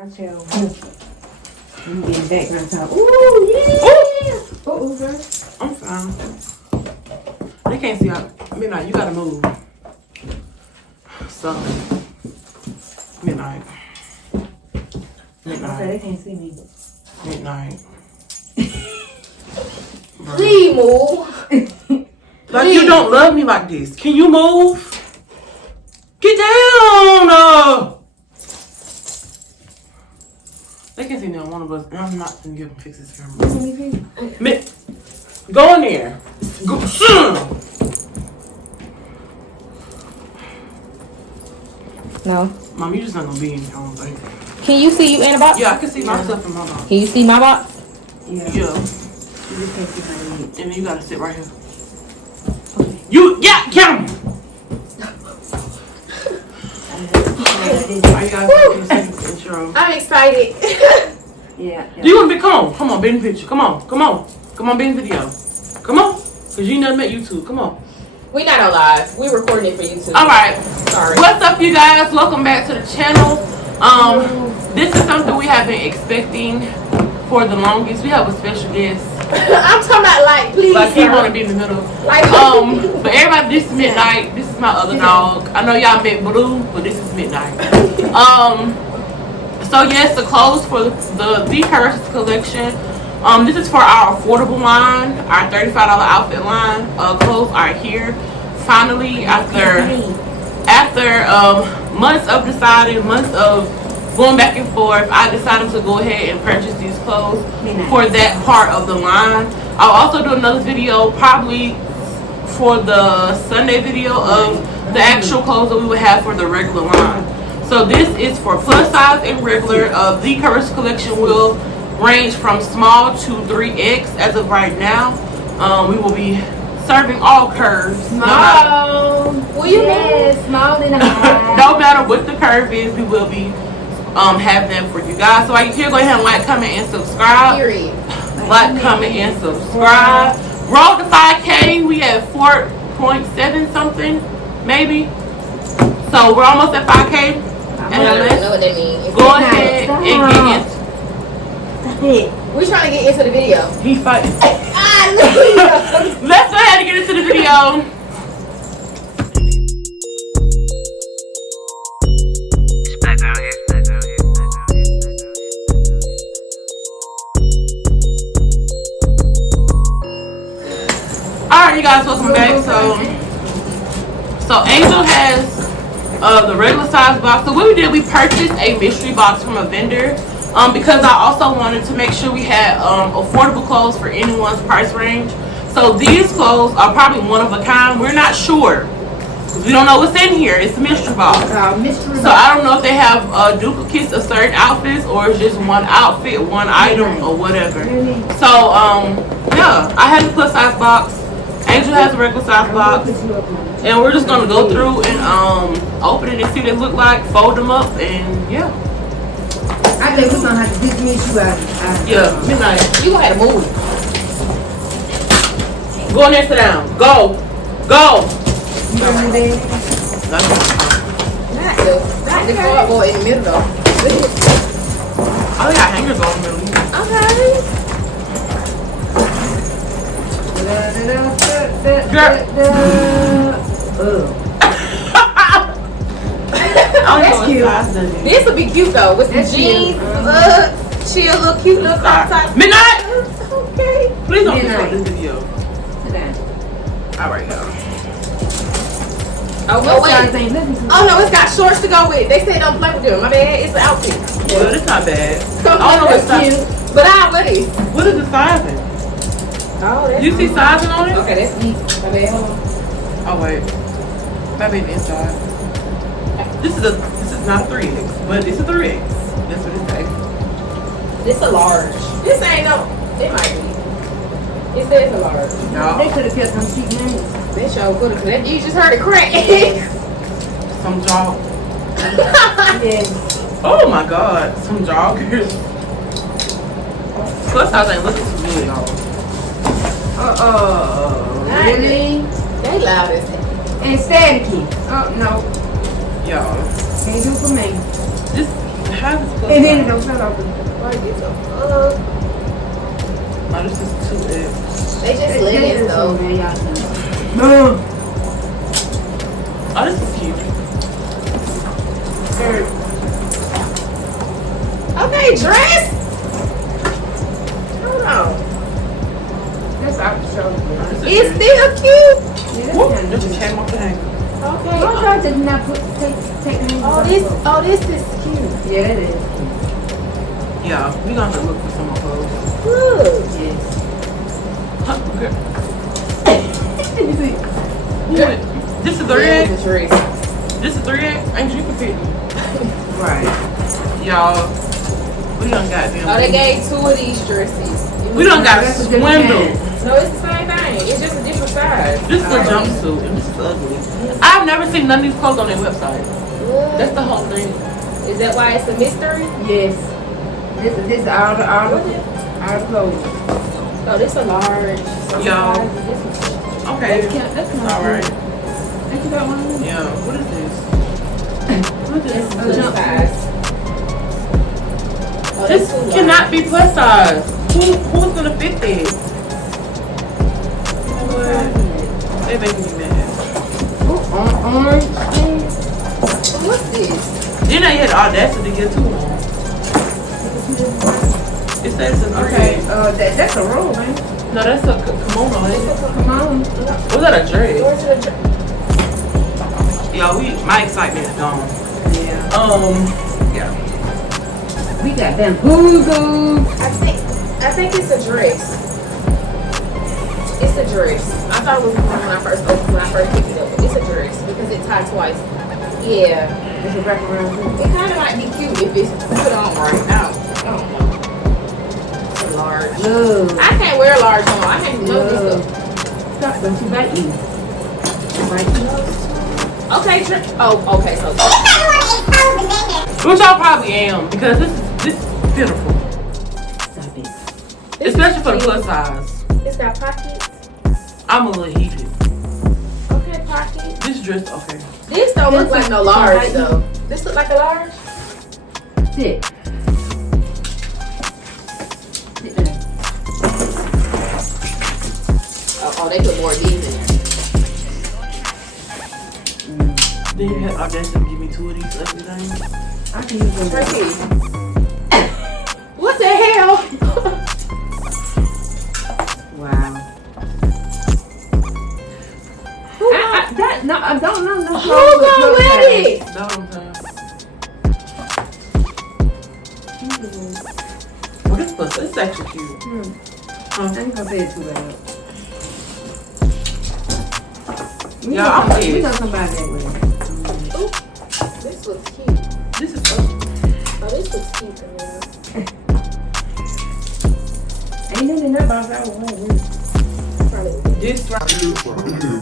My child. I'm getting back now. So, ooh, yeah. Ooh, girl. I'm fine. They can't see out. Midnight, you gotta move. So, midnight. I said they can't see me. Midnight. Please move. Like you don't love me like this. Can you move? Get down! They can't see neither one of us, and I'm not gonna give them fix this camera. Go in there. Go. No. Mom, you just not gonna be in here, I don't think. Can you see you in a box? Yeah, I can see myself in my box. Can you see my box? Yeah. Yeah. You just can't see my head. And then you gotta sit right here. Camera! Are you guys doing the intro? I'm excited. Yeah. Do you want to be? Come on, be in the picture. Come on, be in the video. Come on, cause you ain't never met YouTube. Come on. We not on live. We recording it for YouTube. All right. Sorry. What's up, you guys? Welcome back to the channel. This is something we have been expecting for the longest. We have a special guest. I'm talking about like, please. Like he want to be in the middle. Like, but everybody, this is Midnight. This is my other dog. I know y'all met Blue, but this is Midnight. So yes, the clothes for the Curvaceous collection. This is for our affordable line, our $35 outfit line. Clothes are here. Finally, after months of deciding, months of going back and forth, I decided to go ahead and purchase these clothes for that part of the line. I'll also do another video probably for the Sunday video of the actual clothes that we would have for the regular line. So this is for plus size and regular. The Curvaceous collection will range from small to 3X as of right now. We will be serving all curves. small. Small than a No matter what the curve is, we will be have them for you guys. So while you're here, go ahead and like, comment, and subscribe. Period. Like, comment, and subscribe. Roll to 5K. We at 4.7 something, maybe. So we're almost at 5K. I don't know what that means. Go ahead and get into. That's it. We're trying to get into the video. He fighting. Let's Let's go ahead and get into the video. Alright, you guys, welcome back. So Angel has the regular size box. So what we did, we purchased a mystery box from a vendor because I also wanted to make sure we had affordable clothes for anyone's price range. So these clothes are probably one of a kind. We're not sure. We don't know what's in here. It's a mystery box. So I don't know if they have duplicates of certain outfits or it's just one outfit, one item, or whatever. So yeah, I had a plus size box. Angel has a regular size box, and we're just gonna go through and open it and see what they look like, fold them up, and yeah. I think we're gonna have to dismiss you out. Yeah, Midnight. You gonna have to move. Go in there, sit down. Go. You remember that? Not the cardboard in the middle though. Oh, they got hangers on the middle. Okay. That's cute. This would be cute though with the jeans. Chill, little cute little crop top. Midnight. Okay. Please don't Midnight. disrupt this video. Sit down. All right, y'all. Oh wait. Oh no, it's got shorts to go with. They said don't play with them. My bad. It's the outfit. Well, it's not bad. Don't I don't know what play with size. them. But I wear these. What is the sizing? Oh, that's You see sizing on it? okay, that's me. My bad. Hold on. Oh wait, maybe the inside. This is not a 3X, but it's a 3X. That's what it says. This a large. This ain't no. It might be. It says a large. No. They could have kept some cheap names. They sure could have. You just heard it crack. Some jog. Yes. Oh my God, some joggers. Plus size ain't looking too good, y'all. Really? They loud as hell. And staticky. Oh, no. Y'all. Can't do for me. This How is this And then it don't cut off the Like it's a Oh, this is 2X. They just leggings though. No. Oh, this is cute. Skirt. Okay, dress. Hold on. That's out the shoulder. This is It's cute. still cute. Yeah, Whoop, that's this just came off the hanger. Okay. Why try to not put take the hands Oh, off this. the- Oh, this is cute. Yeah, it is. Yeah, we gonna have to look for some more clothes. Good. Yes. Huh, girl. You see? Good. This is 3X. Yeah, it's a dress. This is 3X. Ain't you fit? Right. Y'all, we done got them. Oh, they gave 2 of these dresses. We done got That's a different swindled. kind. No, it's the same thing. It's just a different size. This is a jumpsuit and this is ugly. I've never seen none of these clothes on their website. That's the whole thing. Is that why it's a mystery? Yes. This all the clothes. Oh, this a large. Y'all. Okay. That's kind of Alright. Ain't you got one? Yeah. What is this? What is It's this? plus size. Oh, This that's too cannot large. be plus size. Who's gonna fit this? You know what? They're making me mad. Orange. What's this? Then they had the audacity to get 2 of them. It says it's Okay. That's a roll, man. No, that's a kimono. Ain't it? Come on. Was that a dress? Where's the dress? Y'all, my excitement is gone. Yeah. Yeah. We got them boo-boos. I think it's a dress. It's a dress. I thought it was when I first picked it up. It's a dress because it tied twice. Yeah. It's a wraparound too. It kind of might be cute if it's put on right. I don't know. It's a large. Look. I can't wear a large on. I can't know this Look. stuff. Stop, don't you bite you. Bite you. Okay, okay, so. Which y'all probably am because this is pitiful. Stop it. Especially for the plus size. It's got pockets. I'm a little heated. Okay, pockets. This dress, okay. This don't look like no large though. This look like a large? Sit. Sit there. Oh, they put more of these in there. Then you had audacity to give me 2 of these ugly things. I can use them. Tracy. What the hell? Wow. I don't know. No Who gonna wear it? That's what I'm saying. Well, this is actually cute. I ain't gonna say it too loud. Yeah, I'm We pissed. know somebody that way. Ooh, this looks cute. This is Oh, this looks cute. Ain't nothing in that box I would want with. this right here.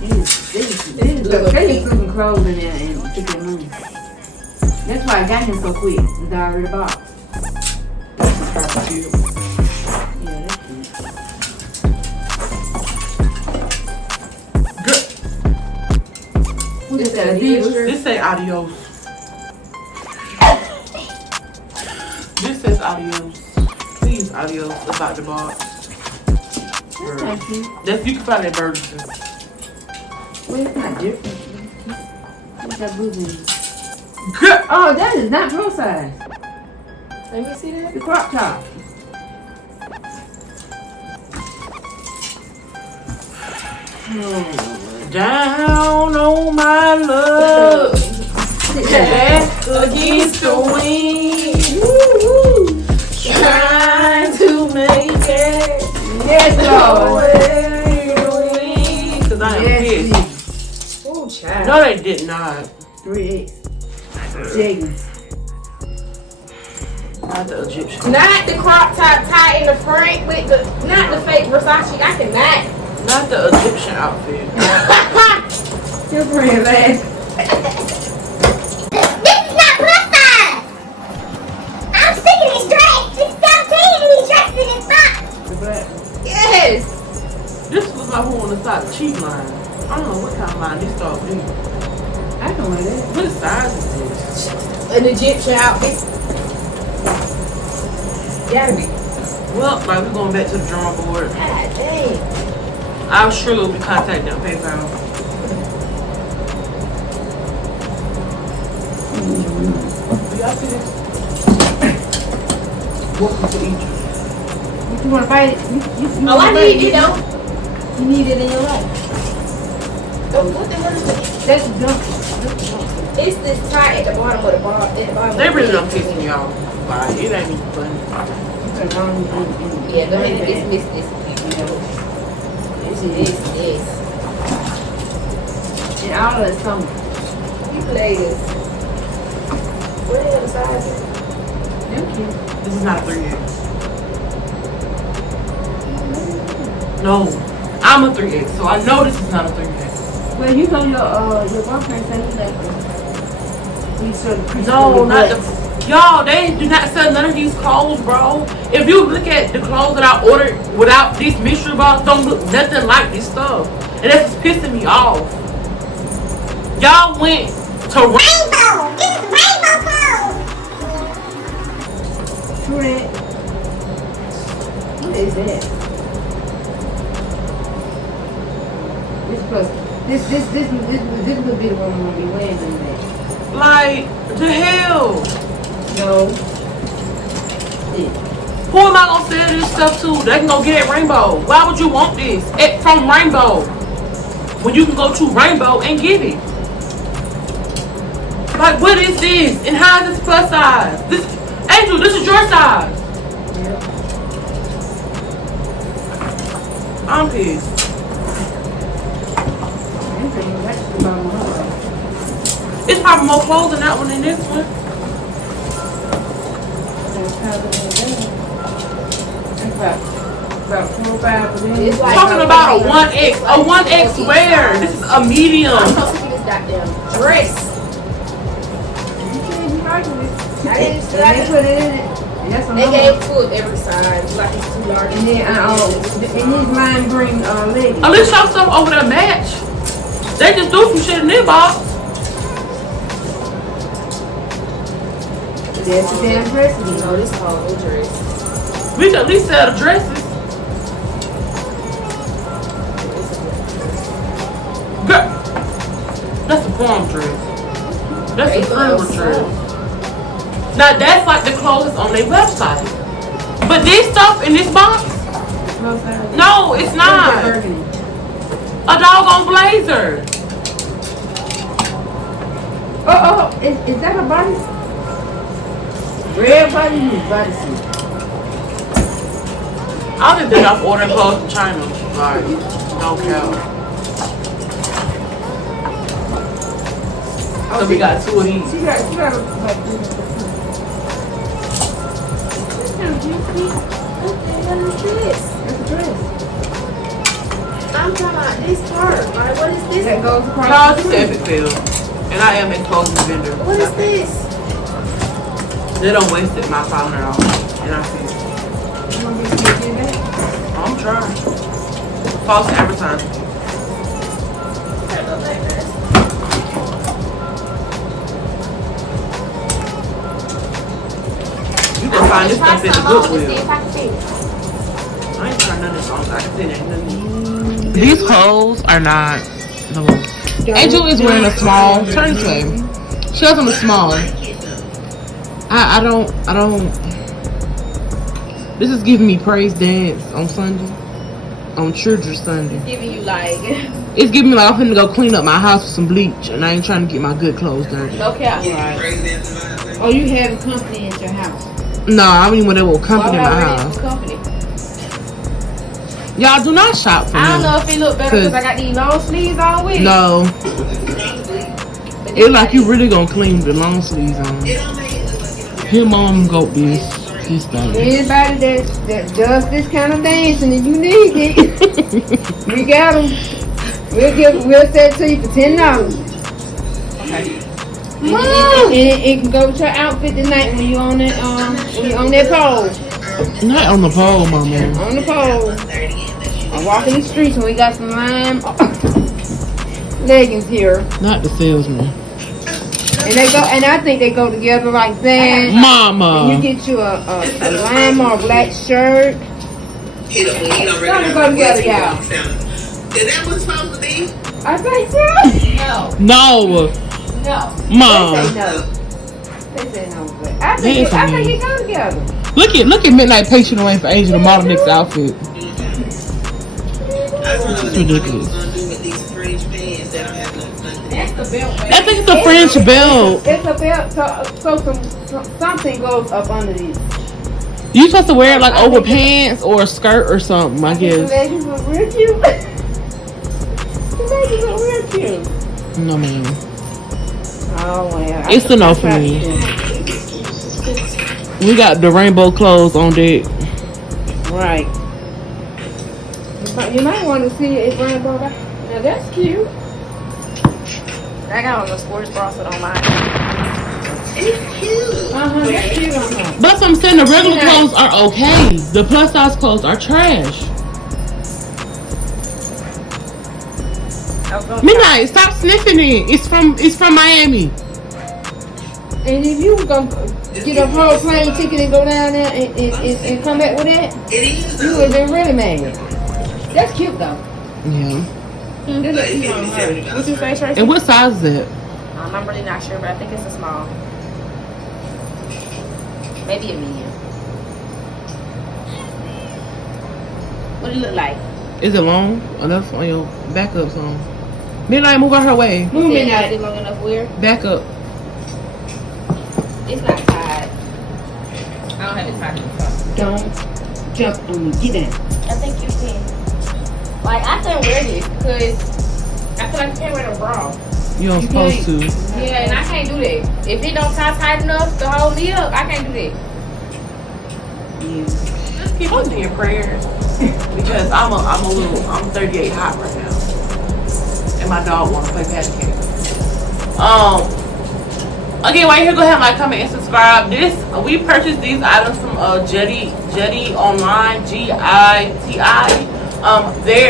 They just put some clothes in there and took their money. That's why I got him so quick. It's already the box. This is probably cute. Yeah, that's cute. Girl, Who just said Adidas Adidas? shirt? this say adios. This says adios. Please adios about the box. That's not cute. That's you can find that Burger King. Well, it's not different. What's that blue thing? Girl. Oh, that is not pro size. Let me see that. The crop top. Oh. Down on my luck, back against the wind, trying to make it. Yes, Lord. Cause I am Yes, pissed. Ooh, child. No, they did not. 3X. Jeggings. Not the Egyptian. Not the crop top tie in the front with the, not the fake Versace. I cannot. Not the Egyptian outfit. Your friend, man. This is not plus size! I'm sick of this dress! It's 17 and these dresses in this box! The black one. This was like who on the side of the cheap line. I don't know what kind of line this dog is. I can wear that. What size is this? An Egyptian outfit. Gotta be. Well, like we're going back to the drawing board. God dang. I'm sure we'll be contacting on PayPal. Y'all see this? Welcome to Egypt. You want to fight it? Oh, I need it though. You need it in your life. Oh, what the hell is that? That's junk. It's this tie at the bottom of the bar. At the bottom They of really the don't piss me off. Like, it ain't even funny. Yeah, go ahead and dismiss this. This. And all of that summer. You play this. What the other size is? Thank you. This is not a 3X. No, I'm a 3X, so I know this is not a 3X. Well, you know your boyfriend said he left us. We sort of No, not the. Y'all, they do not sell none of these clothes, bro. If you look at the clothes that I ordered without this mystery box, don't look nothing like this stuff. And that's just pissing me off. Y'all went to Rainbow! This is rainbow clothes! True that. What is that? This plus this would be the one I'm gonna be wearing in that. like, the hell? No. Yeah. Who am I gonna sell this stuff to? They can go get it at Rainbow. Why would you want this from Rainbow when you can go to Rainbow and get it? Like, what is this? And how is this plus size? This, Angel, this is your size. Yeah. I'm pissed. It's probably more clothes than that one than this one. About 4 or 5 It's like Talking about a 1X. A 1X where? This is a medium. I'm supposed to get this goddamn dress. I didn't They put it in it. And that's They gave 2 of every size. Like it's too large. And then and these lime green leggings. At least y'all stuff over there match. They just do some shit in their box. That's the damn dress. No, this whole dress. We can at least sell the dresses. Girl, that's a prom dress. That's a funeral dress. Now that's like the clothes that's on their website. But this stuff in this box, no, it's not. A doggone blazer. Oh, is that a body? Red body bodysuit. I just did off ordering clothes from China. Like, no cap. So we got 2 of these. She got like This. that's a dress. I'm talking about this part. Like, what is this? That goes across. No, this is Epic Fail. And I am exposing the vendor. What is this? They don't waste it, my $500. And I see it. You want me to get you that? I'm trying. False advertising. You can find this stuff at the Goodwill. I ain't trying none of this on. I can see it ain't nothing. These clothes are not. No. Angel is wearing a small. Turn this way. She has on a small. I don't. This is giving me praise dance on Sunday. On Children's Sunday. Giving you like. It's giving me like I'm finna go clean up my house with some bleach, and I ain't trying to get my good clothes dirty. No cap. Oh, you have company at your house? No, I don't even want to company in my Why would I house. wear company? Y'all do not shop for me. I don't know if it look better because I got these long sleeves on with it. No. It's like you really gonna clean the long sleeves on. Here, mom, go this thing. Anybody that does this kind of dancing and you need it, we got them. We'll sell it to you for $10. Okay. And it can go with your outfit tonight when you on that when you on that pole. Not on the pole, mama. On the pole. I walk in the streets and we got some lime leggings here. Not the salesman. And they go, and I think they go together like that. Mama. And you get you a lime or a black shirt. He don't Go together, y'all. Is that what's supposed to be? I think so. No. Mom. They say no. They say no, but I think it go together. Look at Midnight Patient away for Angel the model next outfit. It's ridiculous. Gonna do with these fringe pants that don't have nothing. That's the belt. I think it's a French belt. It's a belt, so something goes up under these. You supposed to wear it like over pants or a skirt or something, I The guess. leggings look real cute. The leggings look real cute. No, man. Oh, well. It's a no for me. We got the rainbow clothes on deck. Right. But you might want to see it rainbow. Now that's cute. I got on the sports bra, so don't mind. It's cute. That's cute on her. But I'm saying the regular clothes are okay. The plus size clothes are trash. Midnight, stop sniffing it. It's from Miami. And if you were going to get a whole plane ticket and go down there and come back with that, It is. you would have been really mad. That's cute though. Yeah. That's cute on her. What you say, Tracy? And what size is it? I'm really not sure, but I think it's a small. Maybe a medium. What it look like? Is it long enough on your backup song? Midnight, move out her way. Move Is it it long enough wear? Back up. It's not tied. I don't have it tied to the front. Don't jump on me. Get down. I think you can. Like, I can't wear this because I feel like you can't wear a bra. You don't supposed to. Yeah, and I can't do that. If it don't tie tight enough to hold me up, I can't do that. Just keep us in your prayers because I'm 38 hot right now, and my dog want to play patty cake. Again, while you're here, go ahead and like, comment, and subscribe. We purchased these items from Giti online, Giti.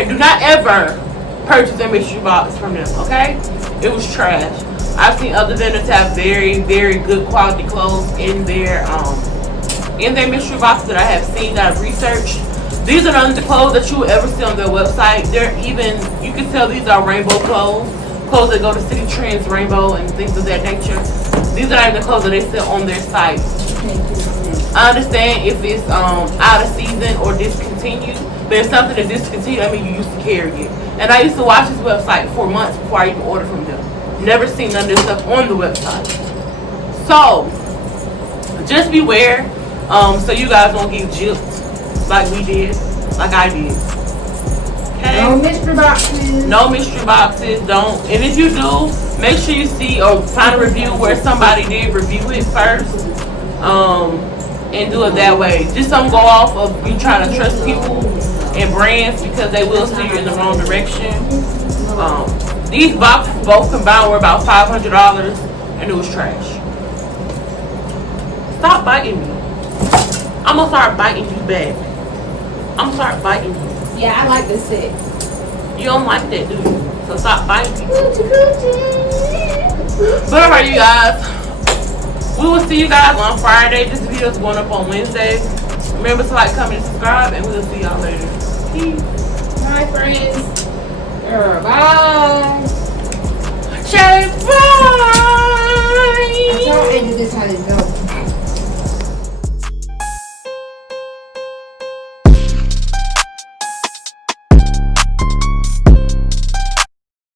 Do not ever purchase a mystery box from them. Okay, it was trash. I've seen other vendors have very, very good quality clothes in their mystery boxes that I have seen, that I've researched. These are none of the clothes that you will ever see on their website. You can tell these are rainbow clothes that go to City Trends Rainbow and things of that nature. These are not even the clothes that they sell on their site. I understand if it's out of season or discontinued, but if something is discontinued, I mean you used to carry it. And I used to watch this website for months before I even ordered from them. Never seen none of this stuff on the website. So just beware, so you guys won't get gypped like we did, like I did. Okay? No mystery boxes. No mystery boxes. Don't. And if you do, make sure you see or find a review where somebody did review it first. And do it that way. Just don't go off of you trying to trust people and brands because they will steer you in the wrong direction. These boxes both combined were about $500 and it was trash. Stop biting me. I'm gonna start biting you back. I'm gonna start biting you. Yeah, I like this set. You don't like that, do you? So stop biting me. But alright, you guys. We will see you guys on Friday. This video is going up on Wednesday. Remember to like, comment, and subscribe, and we'll see y'all later. Peace. Bye, friends. Bye.